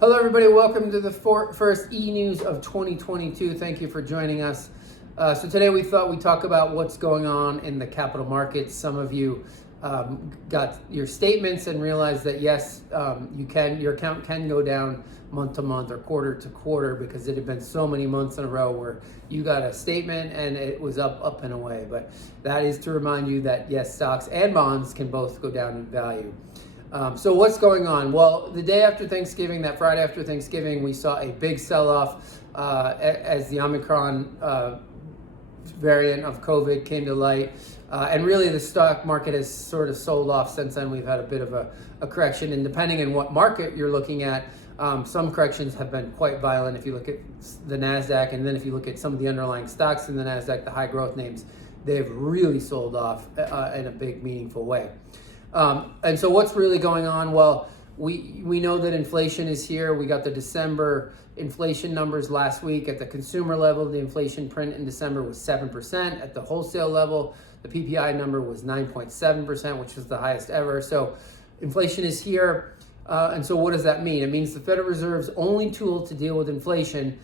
Hello, everybody. Welcome to the first e-news of 2022. Thank you for joining us. So today we thought we'd talk about what's going on in the capital markets. Some of you got your statements and realized that yes, your account can go down month to month or quarter to quarter because it had been so many months in a row where you got a statement and it was up and away. But that is to remind you that yes, stocks and bonds can both go down in value. So what's going on? Well, the day after Thanksgiving, that Friday after Thanksgiving, we saw a big sell-off as the Omicron variant of COVID came to light. And really the stock market has sort of sold off since then. We've had a bit of a correction, and depending on what market you're looking at, some corrections have been quite violent. If you look at the NASDAQ, and then if you look at some of the underlying stocks in the NASDAQ, the high growth names, they've really sold off in a big, meaningful way. And so what's really going on? Well, we know that inflation is here. We got the December inflation numbers last week. At the consumer level, the inflation print in December was 7%. At the wholesale level, the PPI number was 9.7%, which was the highest ever. So inflation is here. And so what does that mean? It means the Federal Reserve's only tool to deal with inflation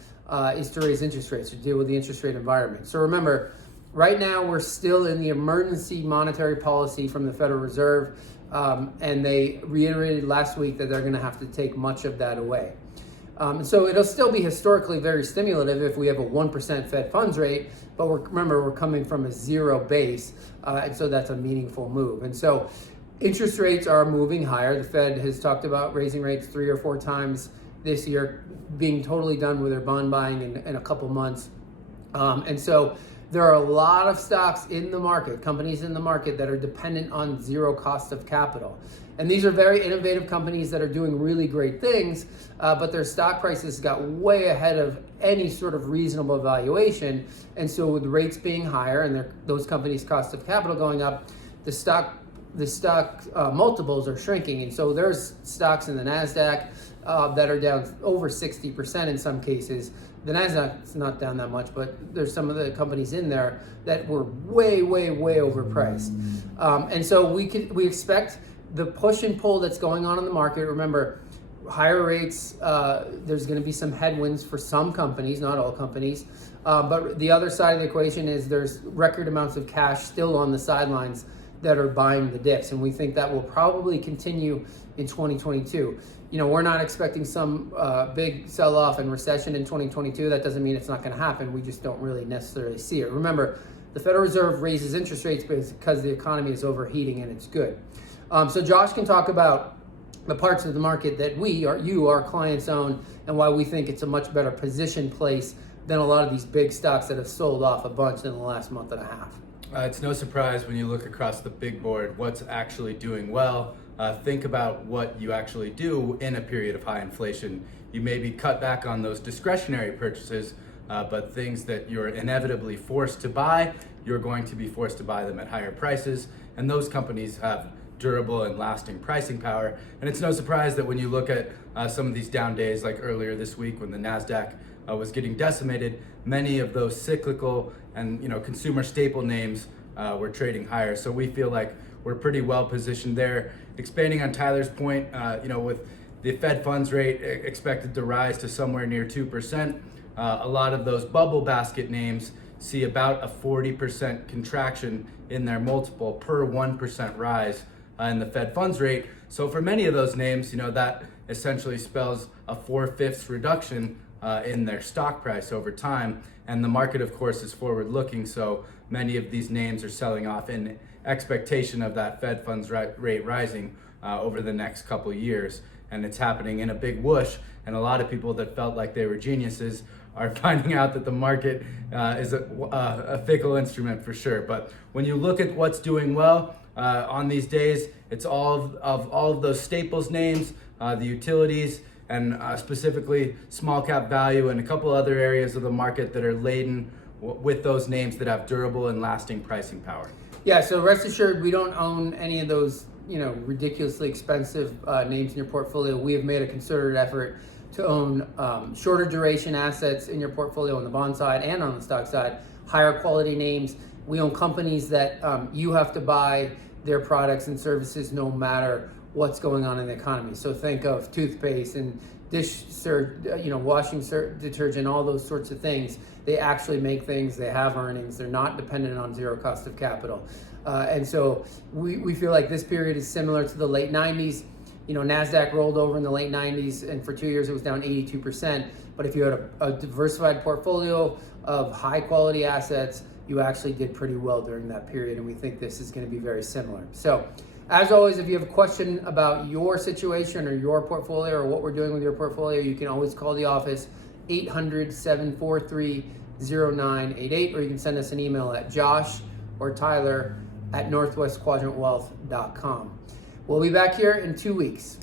is to raise interest rates, to deal with the interest rate environment. So remember, right now, we're still in the emergency monetary policy from the Federal Reserve, and they reiterated last week that they're going to have to take much of that away. And so it'll still be historically very stimulative if we have a 1% Fed funds rate, but remember, we're coming from a zero base, and so that's a meaningful move. And so interest rates are moving higher. The Fed has talked about raising rates 3 or 4 times this year, being totally done with their bond buying in a couple months. And so there are a lot of stocks in the market, companies in the market that are dependent on zero cost of capital. And these are very innovative companies that are doing really great things, but their stock prices got way ahead of any sort of reasonable valuation. And so with rates being higher and those companies' cost of capital going up, the stock multiples are shrinking. And so there's stocks in the NASDAQ that are down over 60% in some cases. The NASDAQ's not down that much, but there's some of the companies in there that were way overpriced. And so we expect the push and pull that's going on in the market. Remember, higher rates, there's going to be some headwinds for some companies, not all companies. But the other side of the equation is there's record amounts of cash still on the sidelines that are buying the dips, and we think that will probably continue in 2022. You know, we're not expecting some big sell-off and recession in 2022. That doesn't mean it's not going to happen. We just don't really necessarily see it. Remember, the Federal Reserve raises interest rates because the economy is overheating, and it's good. So Josh can talk about the parts of the market that our clients own, and why we think it's a much better positioned place than a lot of these big stocks that have sold off a bunch in the last month and a half. It's no surprise when you look across the big board what's actually doing well. Think about what you actually do in a period of high inflation. You maybe cut back on those discretionary purchases, but things that you're inevitably forced to buy, you're going to be forced to buy them at higher prices. And those companies have durable and lasting pricing power. And it's no surprise that when you look at some of these down days, like earlier this week when the NASDAQ was getting decimated, many of those cyclical and consumer staple names were trading higher. So we feel like we're pretty well positioned there. Expanding on Tyler's point, with the Fed funds rate expected to rise to somewhere near 2%, a lot of those bubble basket names see about a 40% contraction in their multiple per 1% rise in the Fed funds rate. So for many of those names, that essentially spells a 4/5 reduction in their stock price over time. And the market, of course, is forward looking. So many of these names are selling off in expectation of that Fed funds rate rising over the next couple of years. And it's happening in a big whoosh. And a lot of people that felt like they were geniuses are finding out that the market is a fickle instrument for sure. But when you look at what's doing well on these days, it's all of those staples names, the utilities, and specifically small cap value and a couple other areas of the market that are laden with those names that have durable and lasting pricing power. Yeah, so rest assured, we don't own any of those, ridiculously expensive names in your portfolio. We have made a concerted effort to own shorter duration assets in your portfolio on the bond side and on the stock side, higher quality names. We own companies that you have to buy their products and services no matter what's going on in the economy. So think of toothpaste and washing detergent, all those sorts of things. They actually make things, they have earnings, they're not dependent on zero cost of capital. And so we feel like this period is similar to the late 90s. NASDAQ rolled over in the late 90s, and for 2 years it was down 82%. But if you had a diversified portfolio of high quality assets, you actually did pretty well during that period, and we think this is going to be very similar. So, as always, if you have a question about your situation or your portfolio or what we're doing with your portfolio, you can always call the office, 800-743-0988, or you can send us an email at Josh or Tyler at northwestquadrantwealth.com. We'll be back here in 2 weeks.